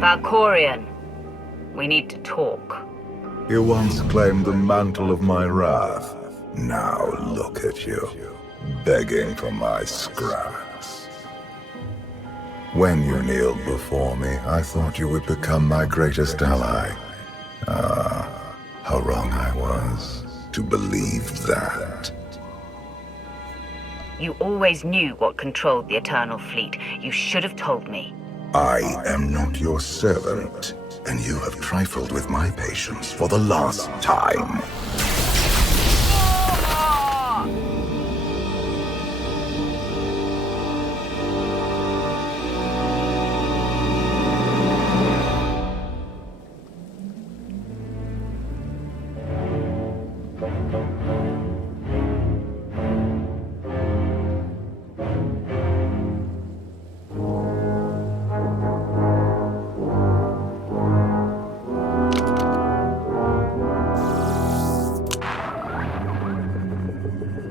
Valkorian, we need to talk. You once claimed the mantle of my wrath. Now look at you, begging for my scraps. When you kneeled before me, I thought you would become my greatest ally. Ah, how wrong I was to believe that. You always knew what controlled the Eternal Fleet. You should have told me. I am not your servant, and you have trifled with my patience for the last time.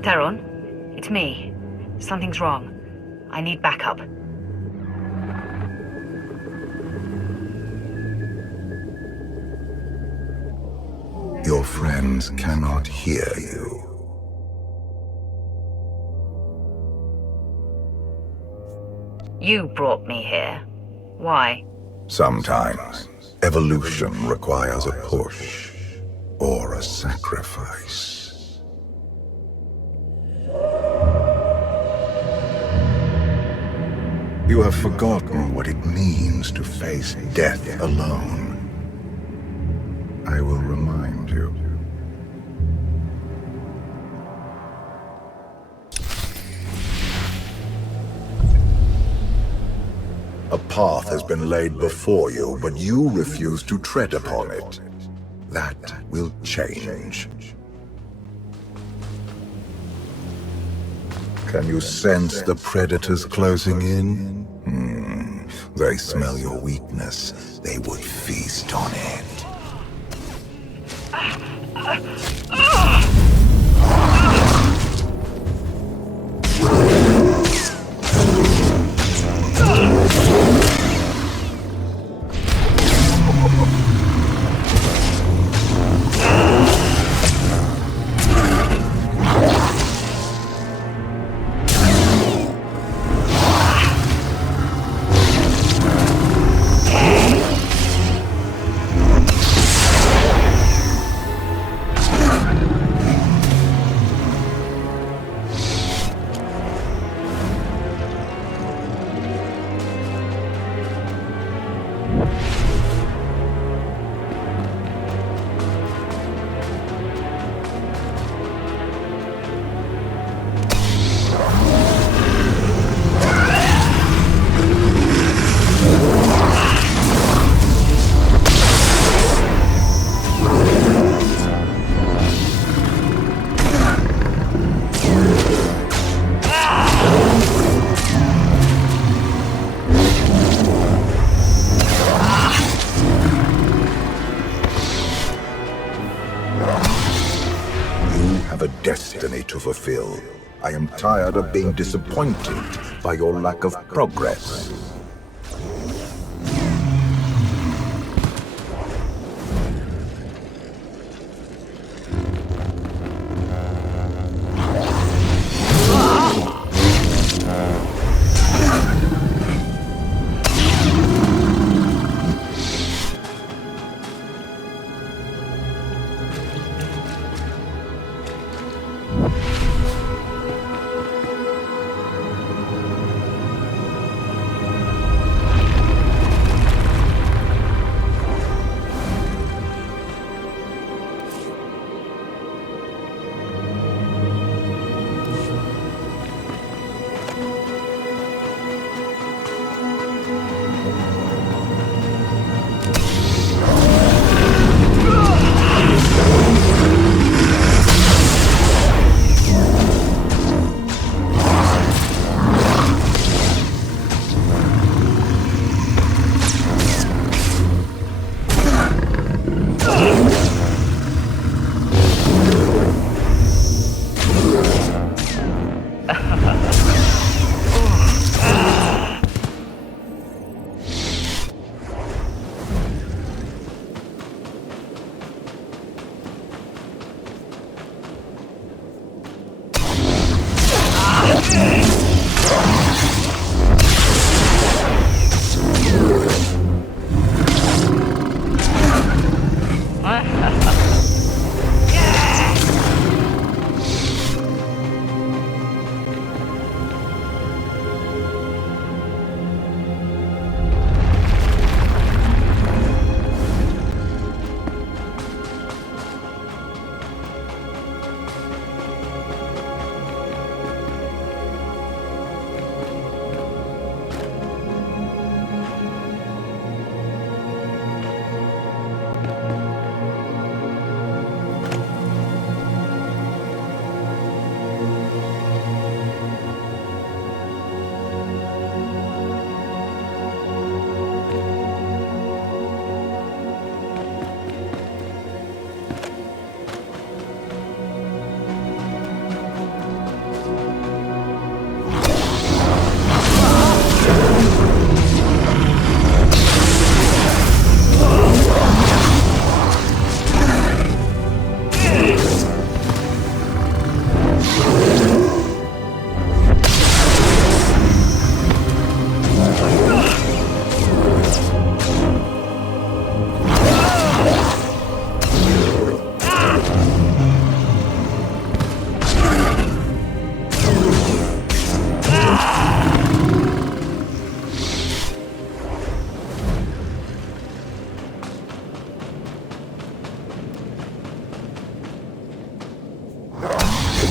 Theron, it's me. Something's wrong. I need backup. Your friends cannot hear you. You brought me here. Why? Sometimes, evolution requires a push, or a sacrifice. You have forgotten what it means to face death alone. I will remind you. A path has been laid before you, but you refuse to tread upon it. That will change. Can you sense the predators closing in? They smell your weakness. They would feast on it. Destiny to fulfill. I am tired of being disappointed by your lack of progress.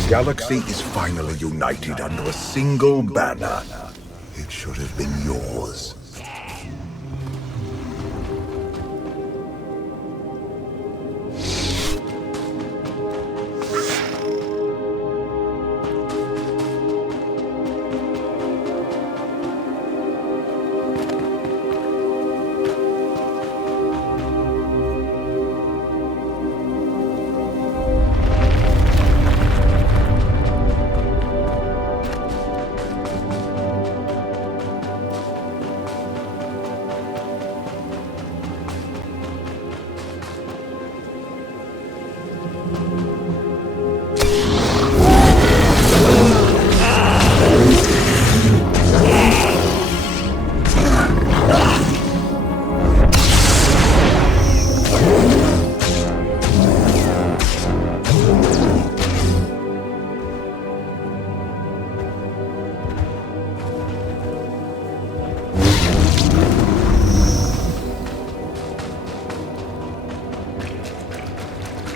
galaxy is finally united under a single banner. It should have been yours.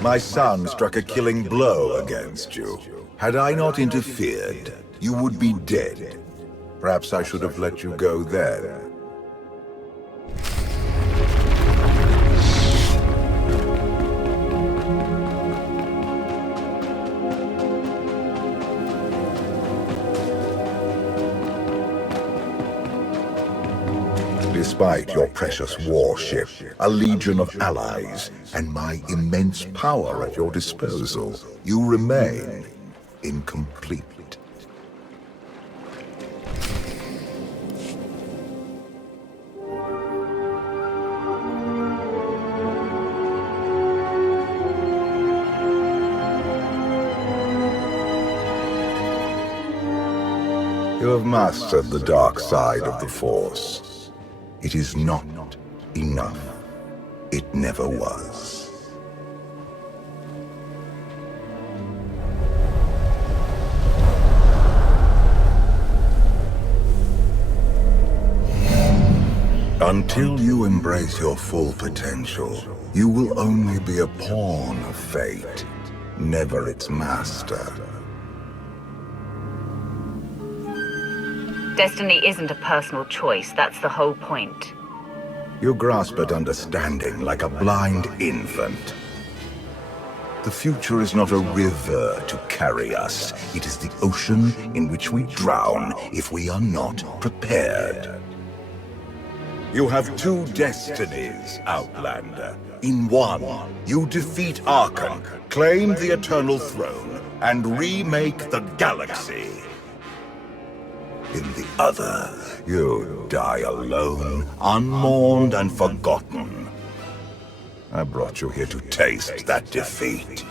My son struck a killing blow against you. Had I not interfered, you would be dead. Perhaps I should have let you go then. Despite your precious warship, a legion of allies, and my immense power at your disposal, you remain incomplete. You have mastered the dark side of the Force. It is not enough. It never was. Until you embrace your full potential, you will only be a pawn of fate, never its master. Destiny isn't a personal choice, that's the whole point. You grasp at understanding like a blind infant. The future is not a river to carry us. It is the ocean in which we drown if we are not prepared. You have two destinies, Outlander. In one, you defeat Archon, claim the Eternal Throne, and remake the galaxy. In the other, you die alone, unmourned and forgotten. I brought you here to taste that defeat.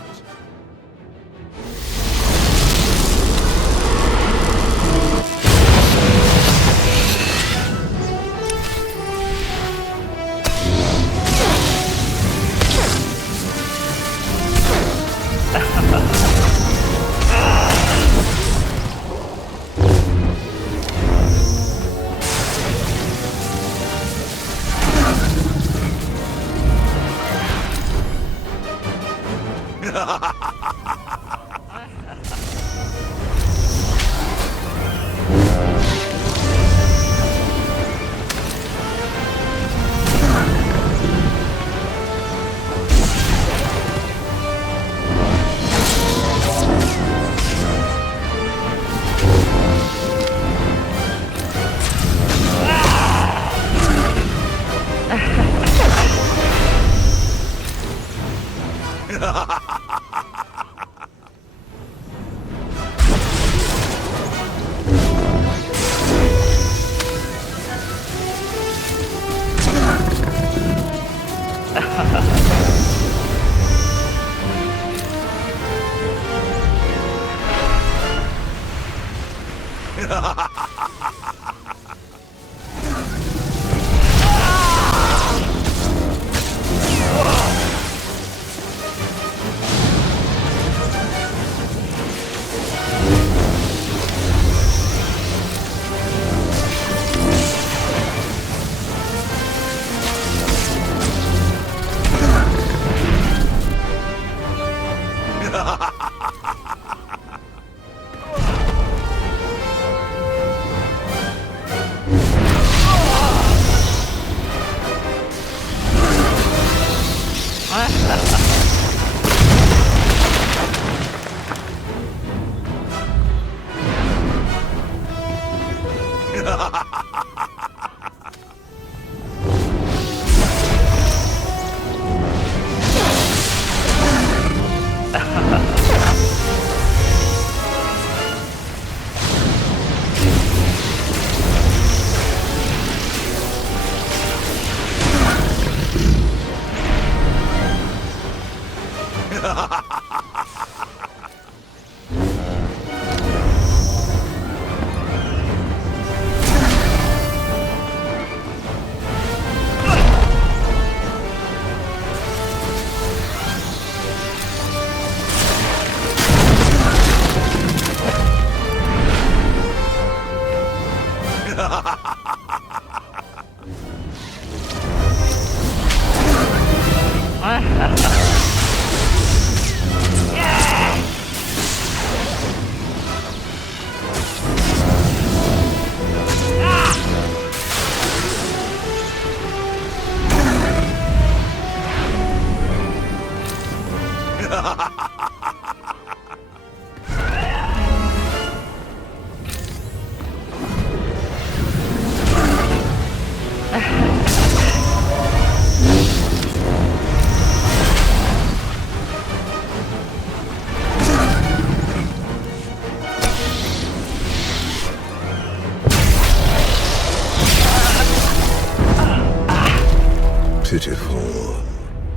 Pitiful.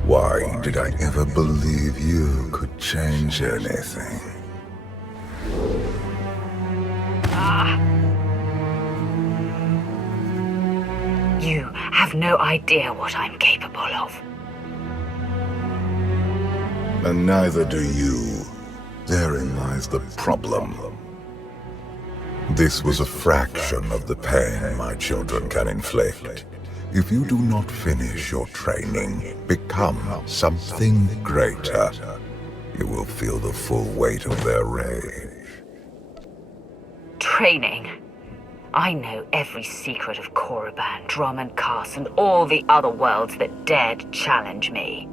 Why did I ever believe you could change anything? You have no idea what I'm capable of. And neither do you. Therein lies the problem. This was a fraction of the pain my children can inflict. If you do not finish your training, become something greater, you will feel the full weight of their rage. Training? I know every secret of Korriban, Drum and Kars, and all the other worlds that dared challenge me.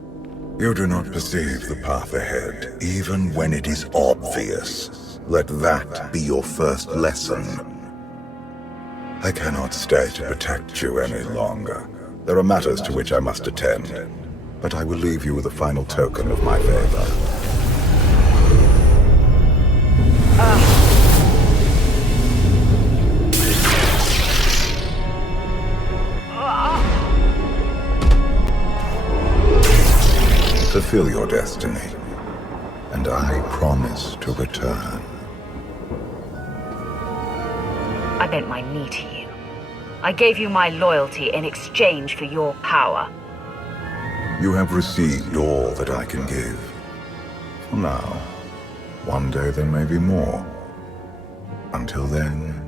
You do not perceive the path ahead, even when it is obvious. Let that be your first lesson. I cannot stay to protect you any longer. There are matters to which I must attend, but I will leave you with a final token of my favor. Fulfill your destiny, and I promise to return. I bent my knee to you. I gave you my loyalty in exchange for your power. You have received all that I can give. For now. One day there may be more. Until then...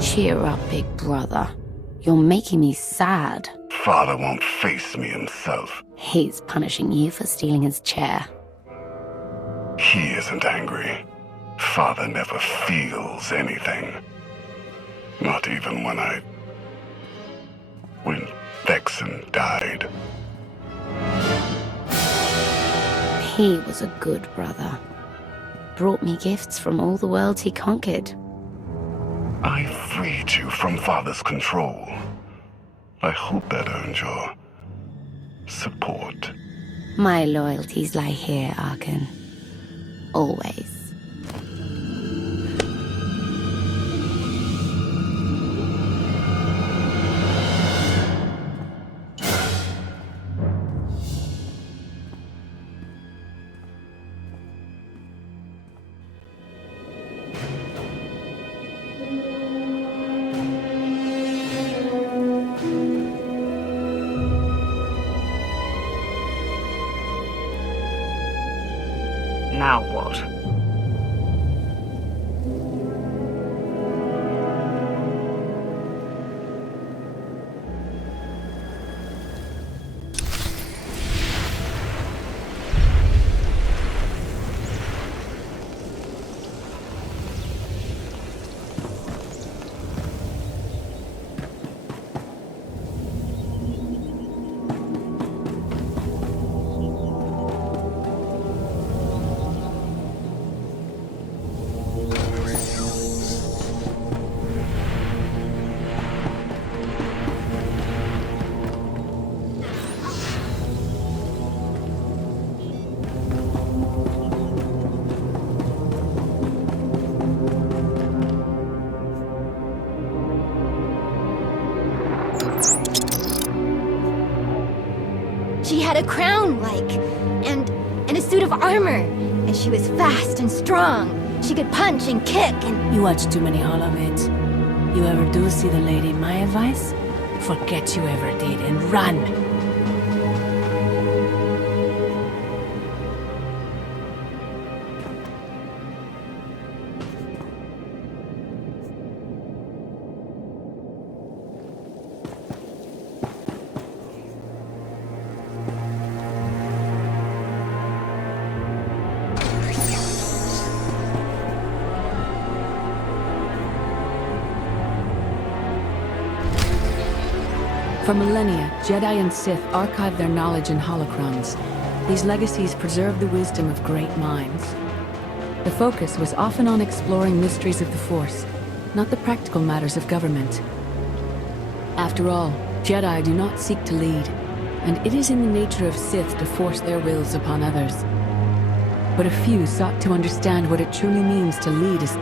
Cheer up, big brother. You're making me sad. Father won't face me himself. He's punishing you for stealing his chair. He isn't angry. Father never feels anything. Not even when Vexen died. He was a good brother. Brought me gifts from all the worlds he conquered. I freed you from Father's control. I hope that earned your support. My loyalties lie here, Arkan. Always. Now what? had a crown, and a suit of armor. And she was fast and strong. She could punch and kick and... You watch too many holovids. You ever do see the lady, my advice? Forget you ever did and run! For millennia, Jedi and Sith archived their knowledge in holocrons. These legacies preserve the wisdom of great minds. The focus was often on exploring mysteries of the Force, not the practical matters of government. After all, Jedi do not seek to lead, and it is in the nature of Sith to force their wills upon others. But a few sought to understand what it truly means to lead as...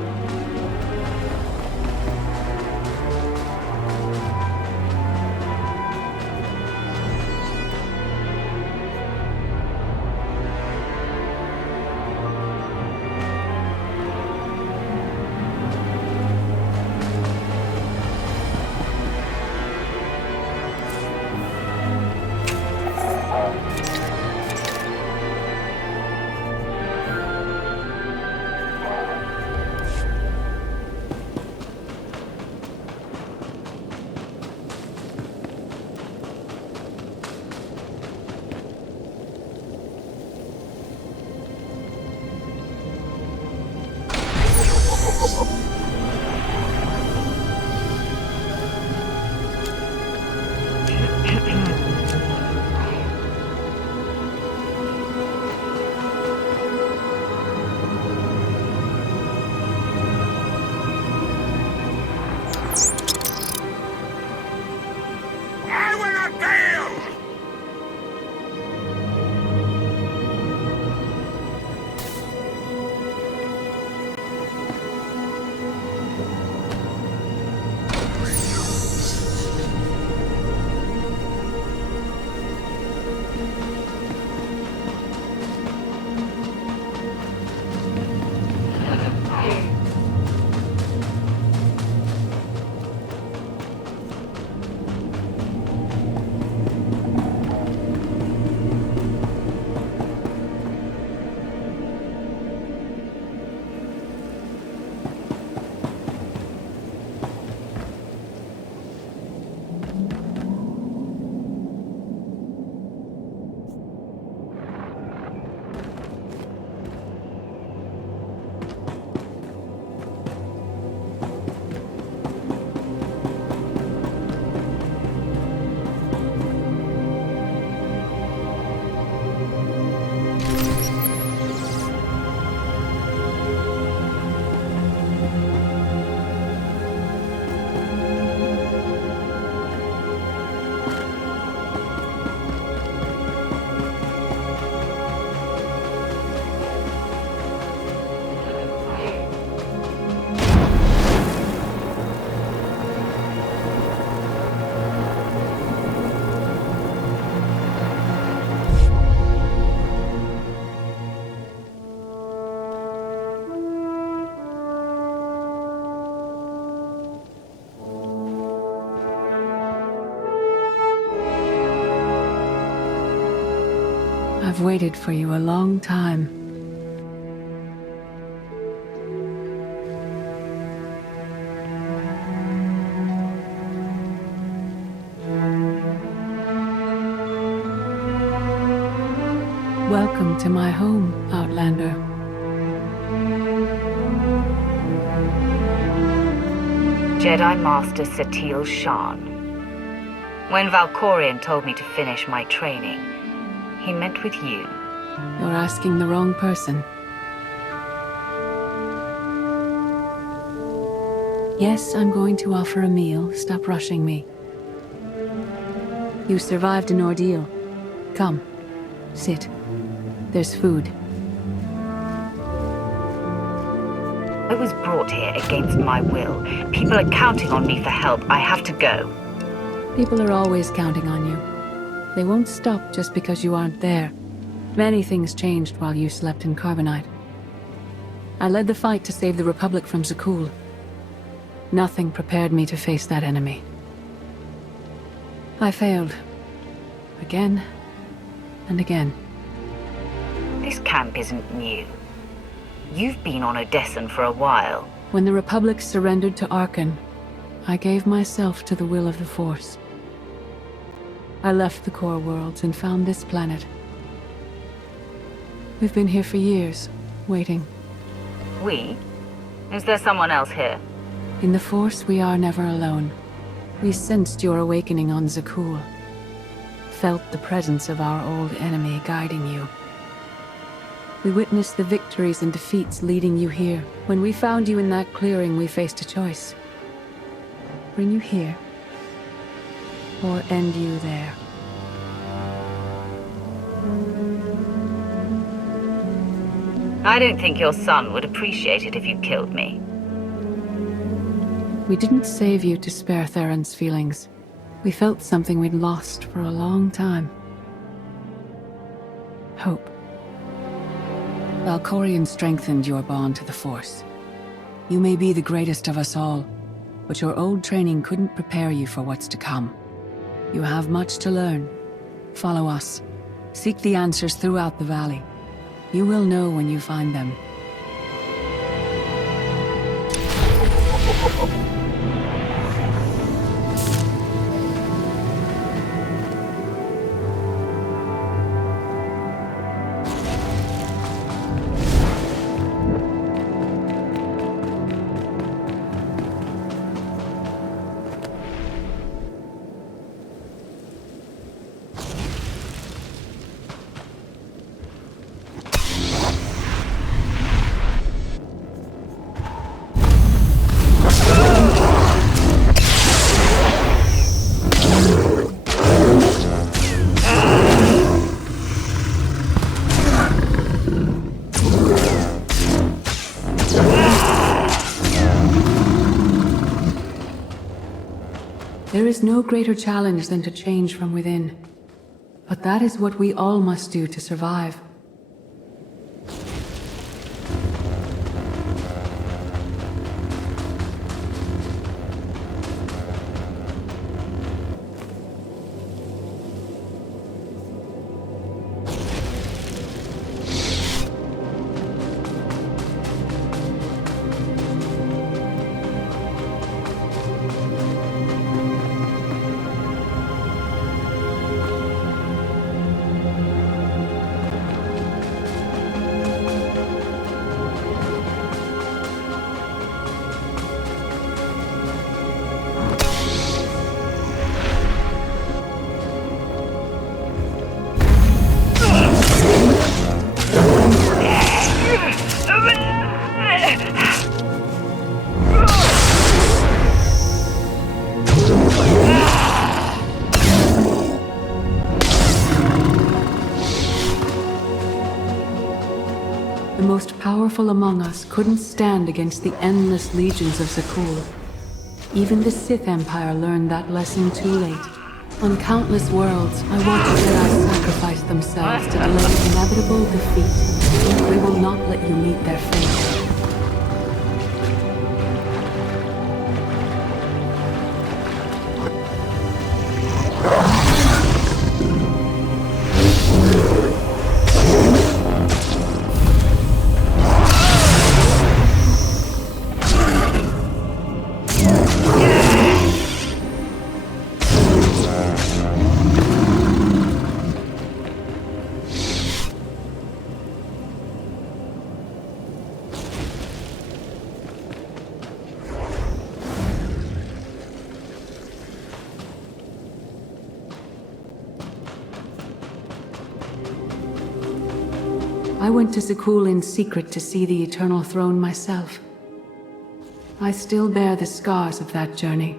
I've waited for you a long time. Welcome to my home, Outlander. Jedi Master Satele Shan. When Valkorion told me to finish my training, he meant with you. You're asking the wrong person. Yes, I'm going to offer a meal. Stop rushing me. You survived an ordeal. Come, sit. There's food. I was brought here against my will. People are counting on me for help. I have to go. People are always counting on you. They won't stop just because you aren't there. Many things changed while you slept in Carbonite. I led the fight to save the Republic from Zakul. Nothing prepared me to face that enemy. I failed. Again and again. This camp isn't new. You've been on Odessen for a while. When the Republic surrendered to Arkan, I gave myself to the will of the Force. I left the core worlds and found this planet. We've been here for years, waiting. We? Is there someone else here? In the Force, we are never alone. We sensed your awakening on Zakul. Felt the presence of our old enemy guiding you. We witnessed the victories and defeats leading you here. When we found you in that clearing, we faced a choice. Bring you here, or end you there. I don't think your son would appreciate it if you killed me. We didn't save you to spare Theron's feelings. We felt something we'd lost for a long time. Hope. Valkorion strengthened your bond to the Force. You may be the greatest of us all, but your old training couldn't prepare you for what's to come. You have much to learn. Follow us. Seek the answers throughout the valley. You will know when you find them. There is no greater challenge than to change from within. But that is what we all must do to survive. The most powerful among us couldn't stand against the endless legions of Zakul. Even the Sith Empire learned that lesson too late. On countless worlds, I watched Jedi sacrifice themselves to delay inevitable defeat. We will not let you meet their fate. I went to Zakul in secret to see the Eternal Throne myself. I still bear the scars of that journey.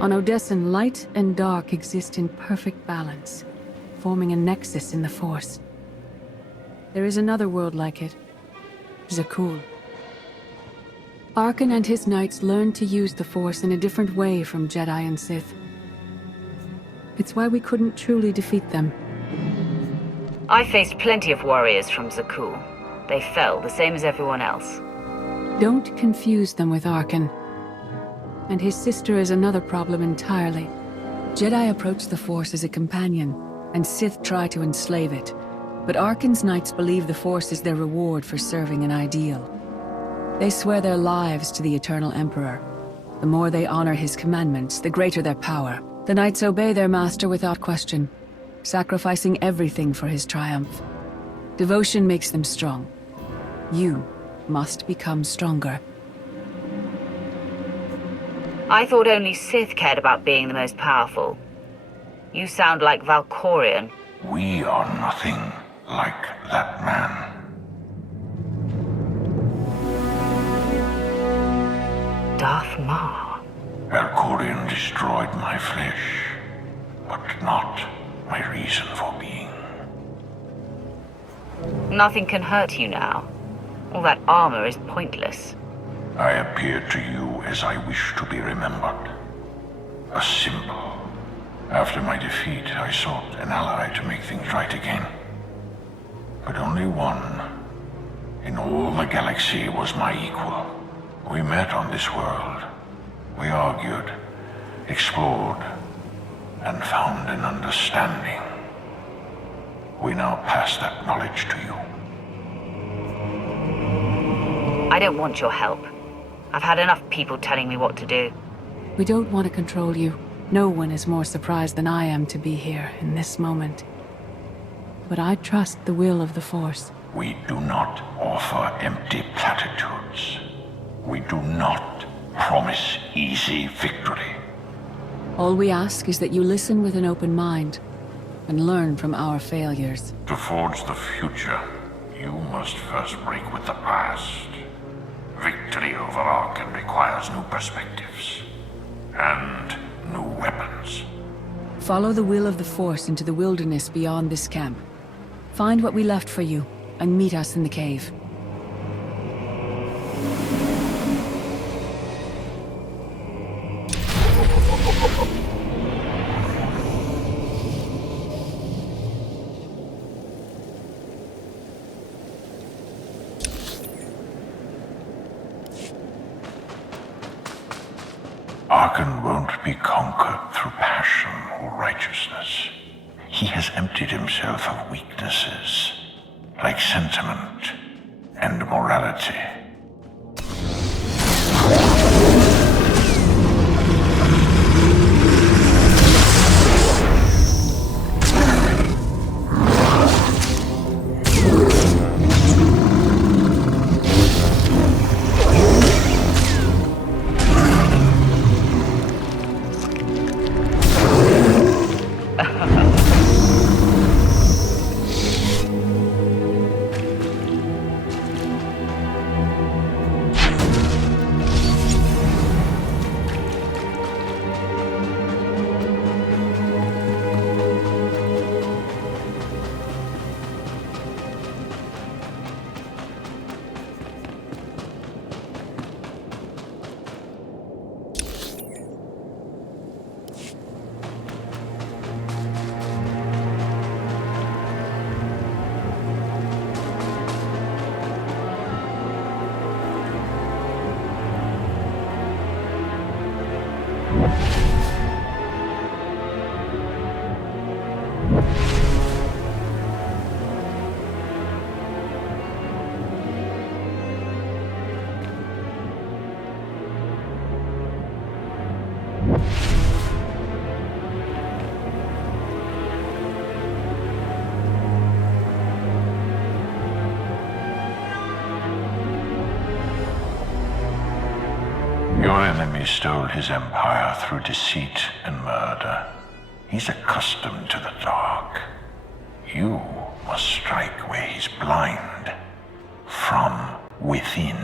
On Odessen, light and dark exist in perfect balance, forming a nexus in the Force. There is another world like it, Zakuul. Arkan and his knights learned to use the Force in a different way from Jedi and Sith. It's why we couldn't truly defeat them. I faced plenty of warriors from Zakuul. They fell, the same as everyone else. Don't confuse them with Arkan. And his sister is another problem entirely. Jedi approach the Force as a companion, and Sith try to enslave it. But Arkan's knights believe the Force is their reward for serving an ideal. They swear their lives to the Eternal Emperor. The more they honor his commandments, the greater their power. The knights obey their master without question, sacrificing everything for his triumph. Devotion makes them strong. You must become stronger. I thought only Sith cared about being the most powerful. You sound like Valkorion. We are nothing like that man. Darth Maul. Valkorion destroyed my flesh, but not my reason for being. Nothing can hurt you now. All that armor is pointless. I appeared to you as I wish to be remembered. A symbol. After my defeat, I sought an ally to make things right again. But only one in all the galaxy was my equal. We met on this world. We argued, explored, and found an understanding. We now pass that knowledge to you. I don't want your help. I've had enough people telling me what to do. We don't want to control you. No one is more surprised than I am to be here in this moment. But I trust the will of the Force. We do not offer empty platitudes. We do not promise easy victory. All we ask is that you listen with an open mind and learn from our failures. To forge the future, you must first break with the past. Victory over Arkan requires new perspectives and new weapons. Follow the will of the Force into the wilderness beyond this camp. Find what we left for you and meet us in the cave. Arkan won't be conquered through passion or righteousness. He has emptied himself of weaknesses, like sentiment and morality. Your enemy stole his empire through deceit and murder. He's accustomed to the dark. You must strike where he's blind, from within.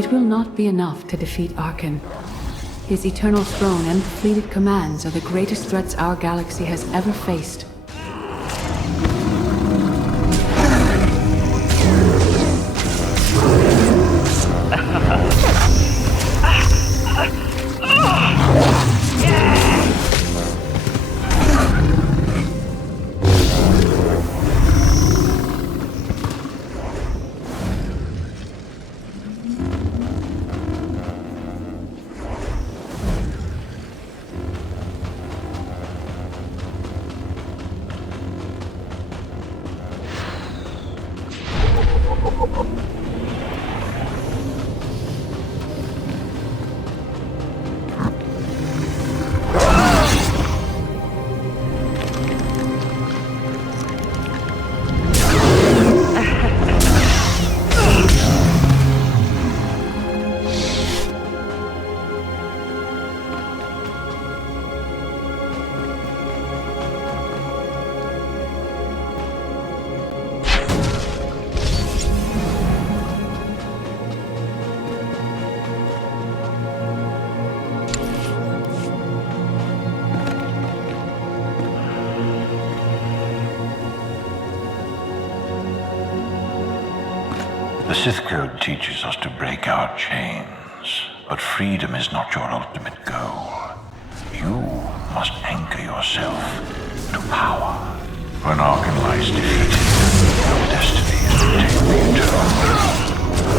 It will not be enough to defeat Arkan. His eternal throne and completed commands are the greatest threats our galaxy has ever faced. Sith Code teaches us to break our chains, but freedom is not your ultimate goal. You must anchor yourself to power. When Arkan lies defeated, your destiny is to take the eternal.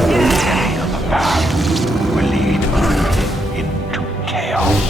Any other path will lead only into chaos.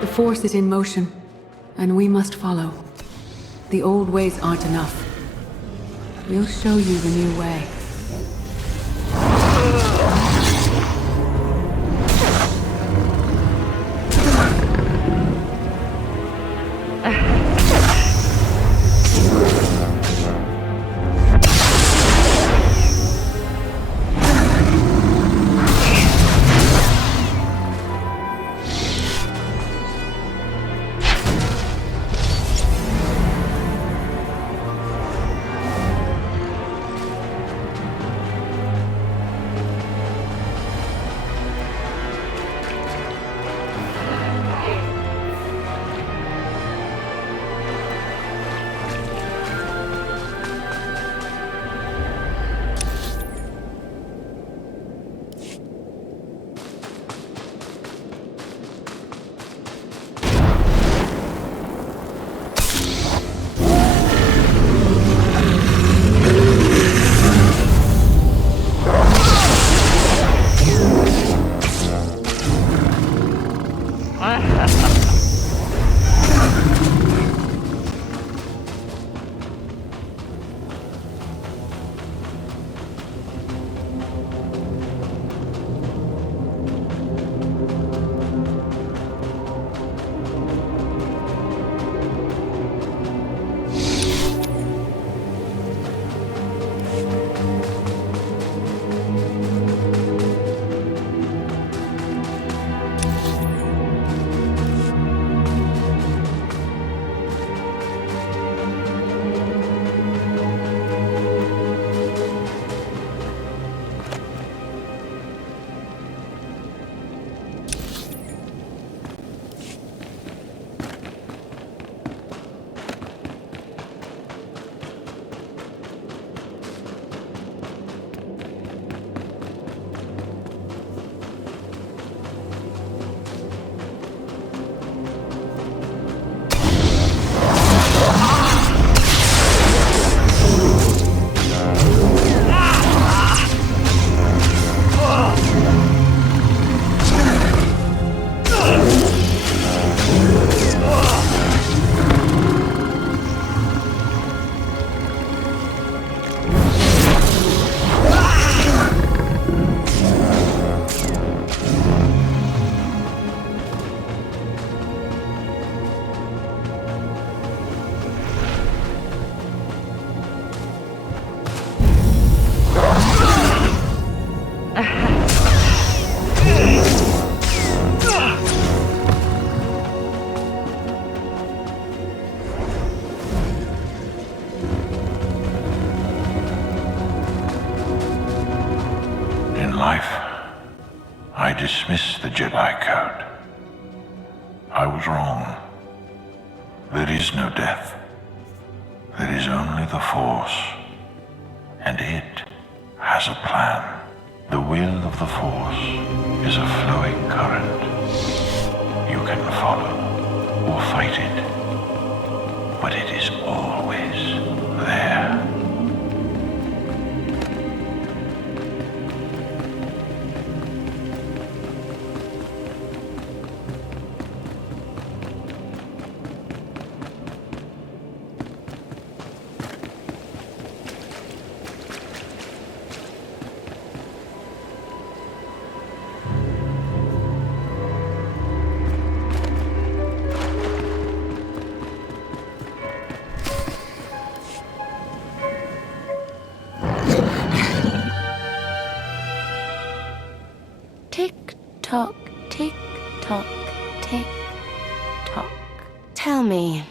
The Force is in motion, and we must follow. The old ways aren't enough. We'll show you the new way. echoed. I was wrong. There is no death. There is only the Force. And it has a plan. The will of the Force is a flowing current. You can follow or fight it, but it is always there. Tick tock, tick tock, tick tock. Tell me,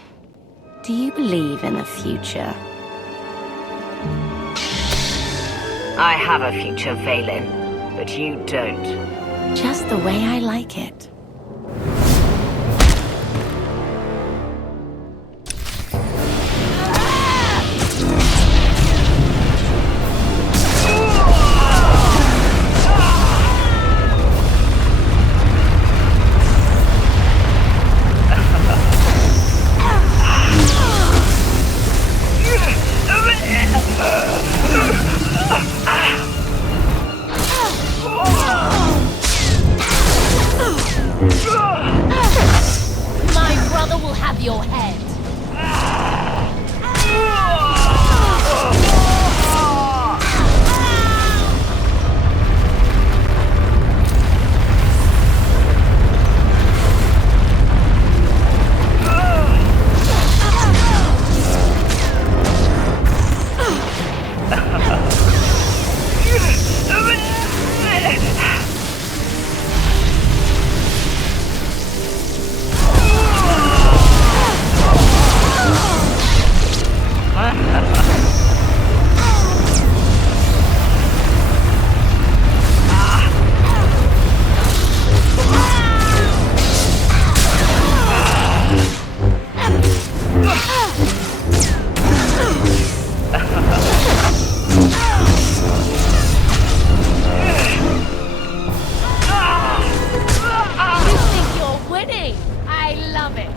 do you believe in a future? I have a future, Valen, but you don't. Just the way I like it. My brother will have your head. You think you're winning? I love it.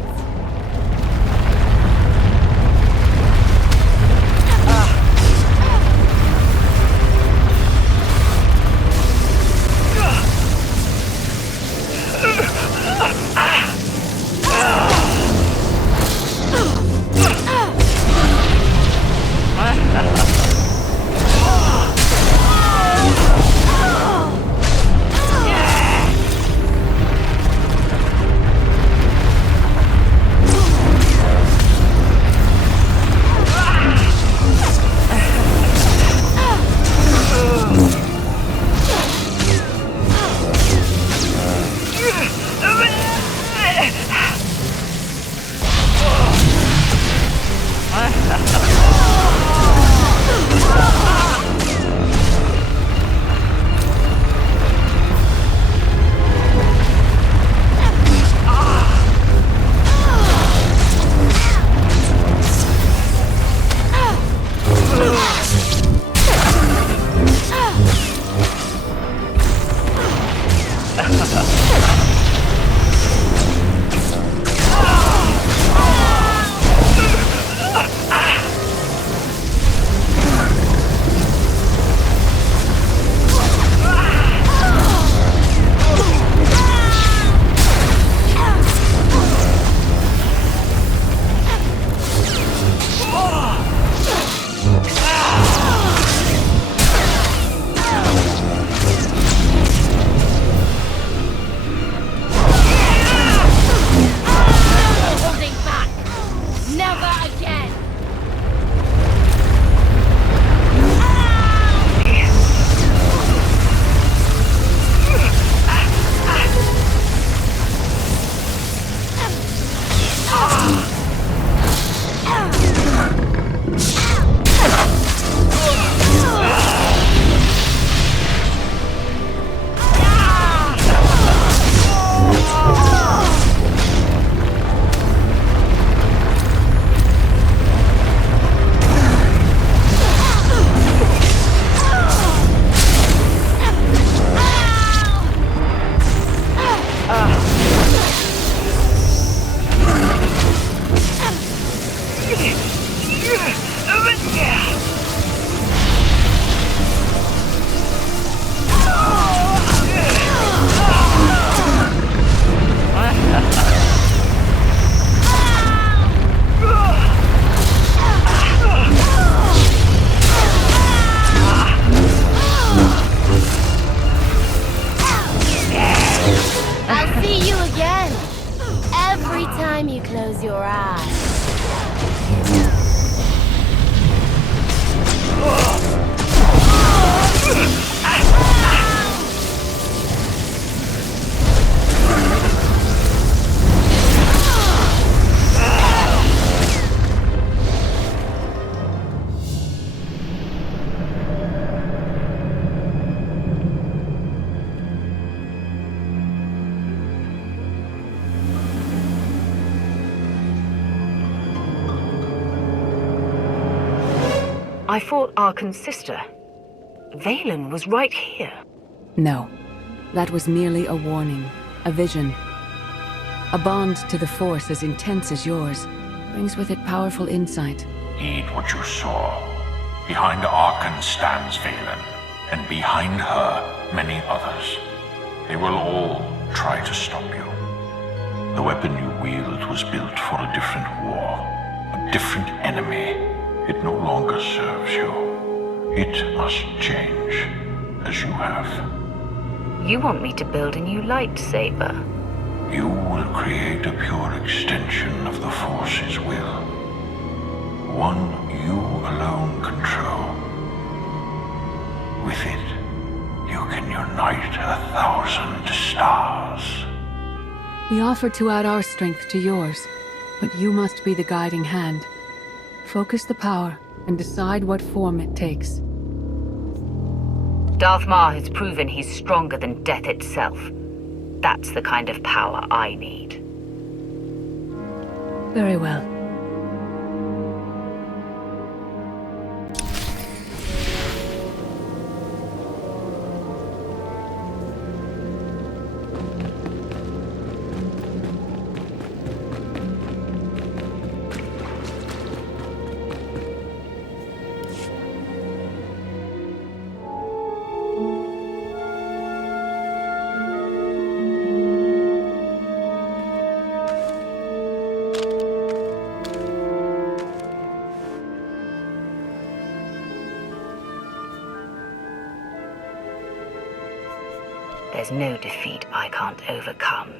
see you again. Every time you close your eyes. I fought Arkan's sister. Valen was right here. No. That was merely a warning. A vision. A bond to the Force as intense as yours brings with it powerful insight. Heed what you saw. Behind Arkan stands Valen, and behind her, many others. They will all try to stop you. The weapon you wield was built for a different war, a different enemy. It no longer serves you. It must change, as you have. You want me to build a new lightsaber? You will create a pure extension of the Force's will. One you alone control. With it, you can unite 1,000 stars. We offer to add our strength to yours, but you must be the guiding hand. Focus the power and decide what form it takes. Darth Maul has proven he's stronger than death itself. That's the kind of power I need. Very well. There's no defeat I can't overcome.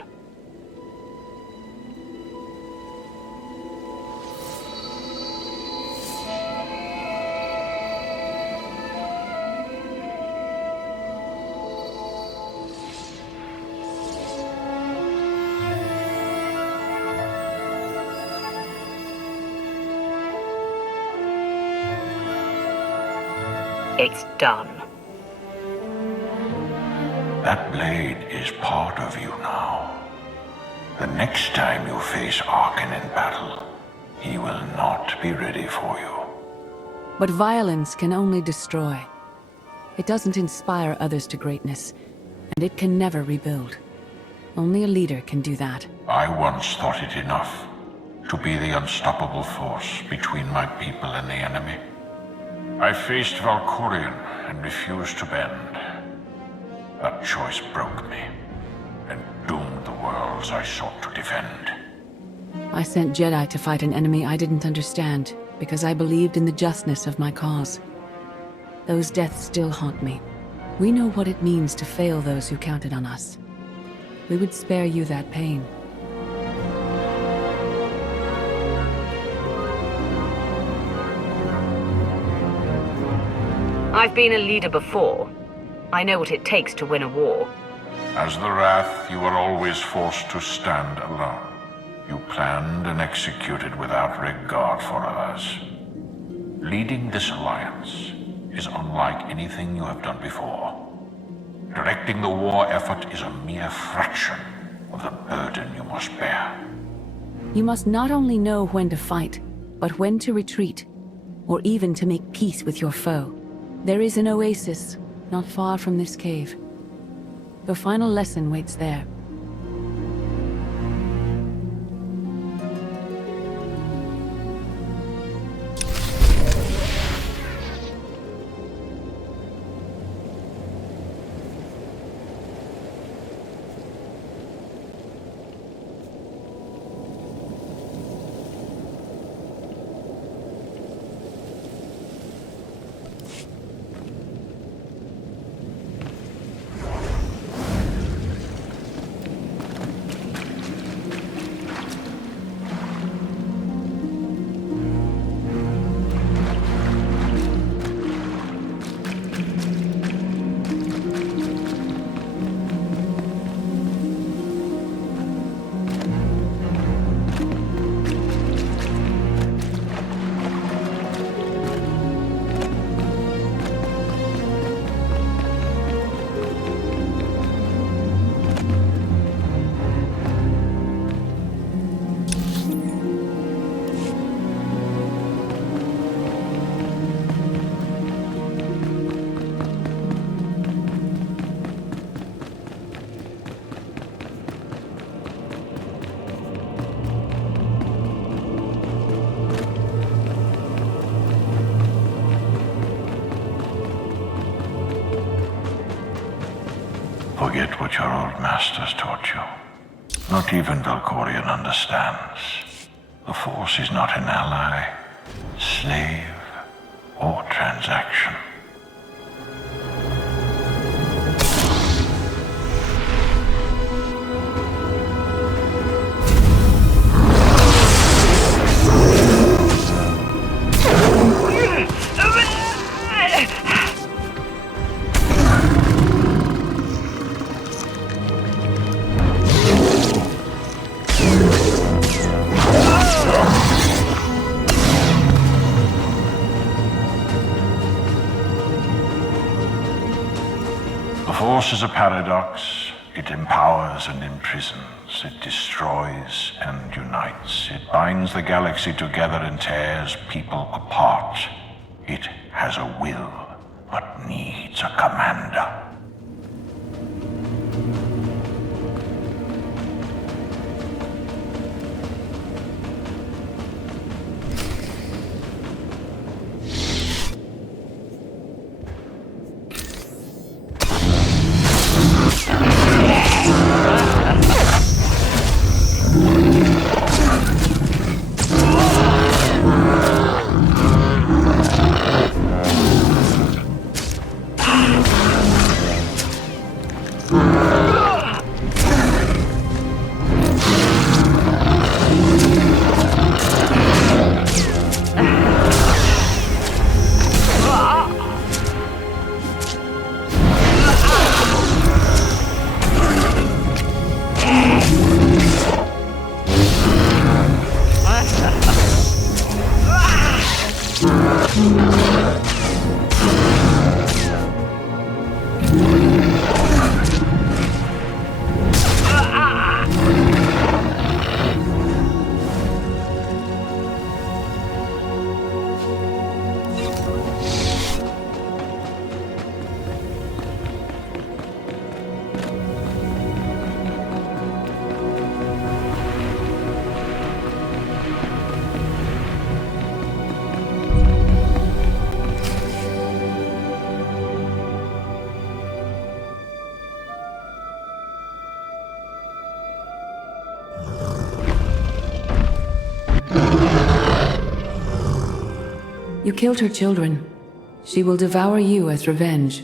It's done. That blade is part of you now. The next time you face Arkan in battle, he will not be ready for you. But violence can only destroy. It doesn't inspire others to greatness, and it can never rebuild. Only a leader can do that. I once thought it enough to be the unstoppable force between my people and the enemy. I faced Valkorion and refused to bend. That choice broke me, and doomed the worlds I sought to defend. I sent Jedi to fight an enemy I didn't understand, because I believed in the justness of my cause. Those deaths still haunt me. We know what it means to fail those who counted on us. We would spare you that pain. I've been a leader before. I know what it takes to win a war. As the Wrath, you were always forced to stand alone. You planned and executed without regard for others. Leading this alliance is unlike anything you have done before. Directing the war effort is a mere fraction of the burden you must bear. You must not only know when to fight, but when to retreat, or even to make peace with your foe. There is an oasis not far from this cave. Your final lesson waits there. forget what your old masters taught you. Not even Valkorion understands. The Force is not an ally, slave, or transaction. The Force is a paradox. It empowers and imprisons. It destroys and unites. It binds the galaxy together and tears people apart. It has a will, but needs a commander. You killed her children. She will devour you as revenge.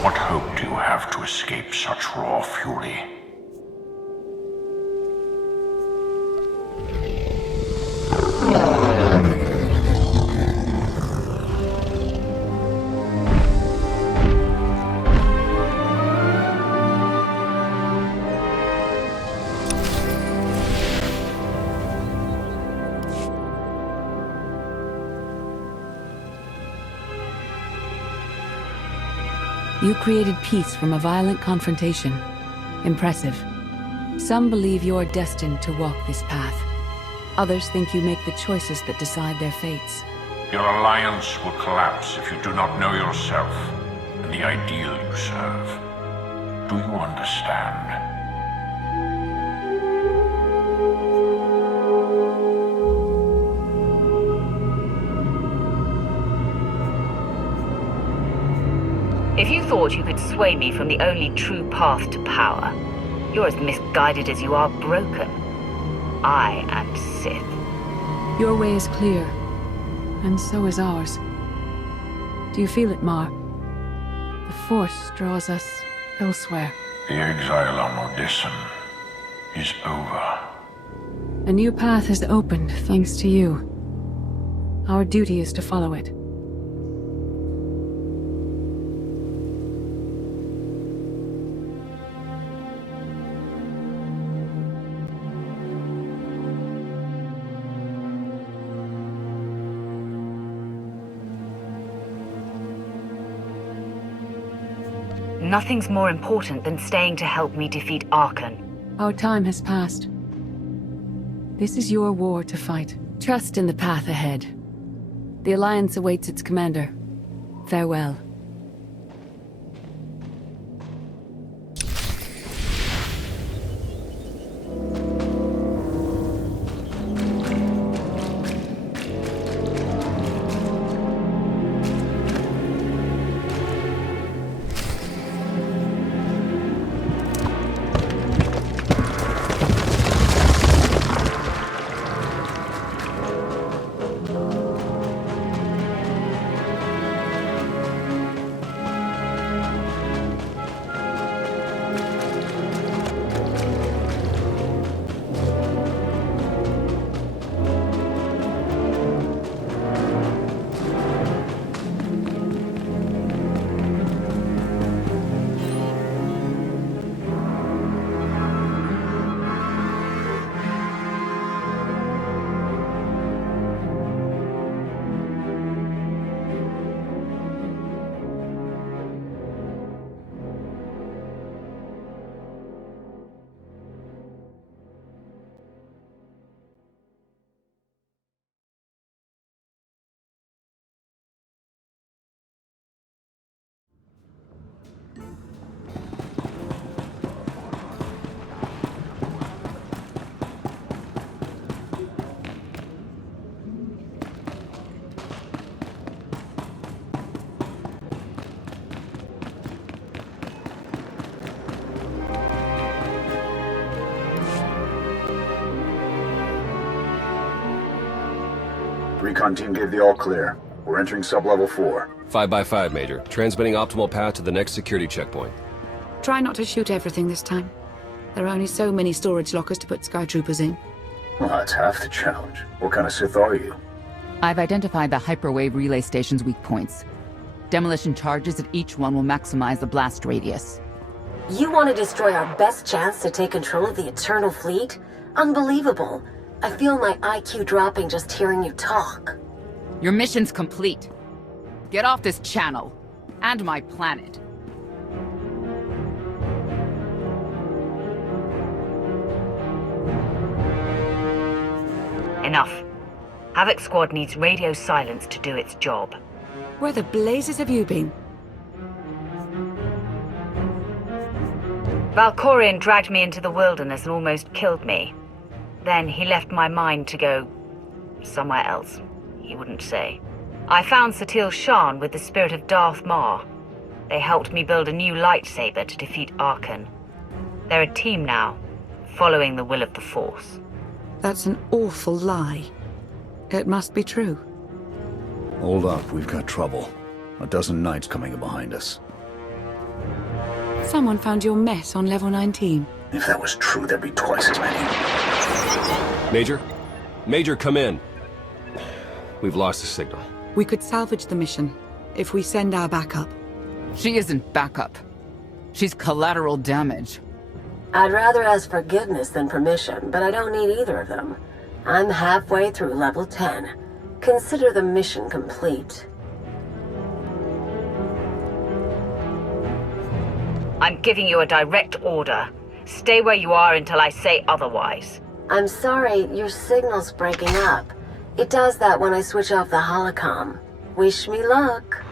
What hope do you have to escape such raw fury? You created peace from a violent confrontation. Impressive. Some believe you're destined to walk this path. Others think you make the choices that decide their fates. Your alliance will collapse if you do not know yourself and the ideal you serve. Do you understand? If you thought you could sway me from the only true path to power, you're as misguided as you are broken. I am Sith. Your way is clear, and so is ours. Do you feel it, Mar? The Force draws us elsewhere. The exile on Odysseum is over. A new path has opened thanks to you. Our duty is to follow it. Nothing's more important than staying to help me defeat Archon. Our time has passed. This is your war to fight. Trust in the path ahead. The Alliance awaits its commander. Farewell. Recon team gave the all clear. We're entering sub-level 4. 5x5, Major. Transmitting optimal path to the next security checkpoint. Try not to shoot everything this time. There are only so many storage lockers to put Sky Troopers in. Well, that's half the challenge. What kind of Sith are you? I've identified the hyperwave relay station's weak points. Demolition charges at each one will maximize the blast radius. You want to destroy our best chance to take control of the Eternal Fleet? Unbelievable. I feel my IQ dropping just hearing you talk. Your mission's complete. Get off this channel. And my planet. Enough. Havoc Squad needs radio silence to do its job. Where the blazes have you been? Valkorion dragged me into the wilderness and almost killed me. Then he left my mind to go somewhere else. He wouldn't say. I found Satil Shan with the spirit of Darth Mar. They helped me build a new lightsaber to defeat Arkan. They're a team now, following the will of the Force. That's an awful lie. It must be true. Hold up, we've got trouble. A dozen knights coming in behind us. Someone found your mess on level 19. If that was true, there'd be twice as many. Major? Major, come in. We've lost the signal. We could salvage the mission if we send our backup. She isn't backup. She's collateral damage. I'd rather ask forgiveness than permission, but I don't need either of them. I'm halfway through level 10. Consider the mission complete. I'm giving you a direct order. Stay where you are until I say otherwise. I'm sorry, your signal's breaking up. It does that when I switch off the holocom. Wish me luck.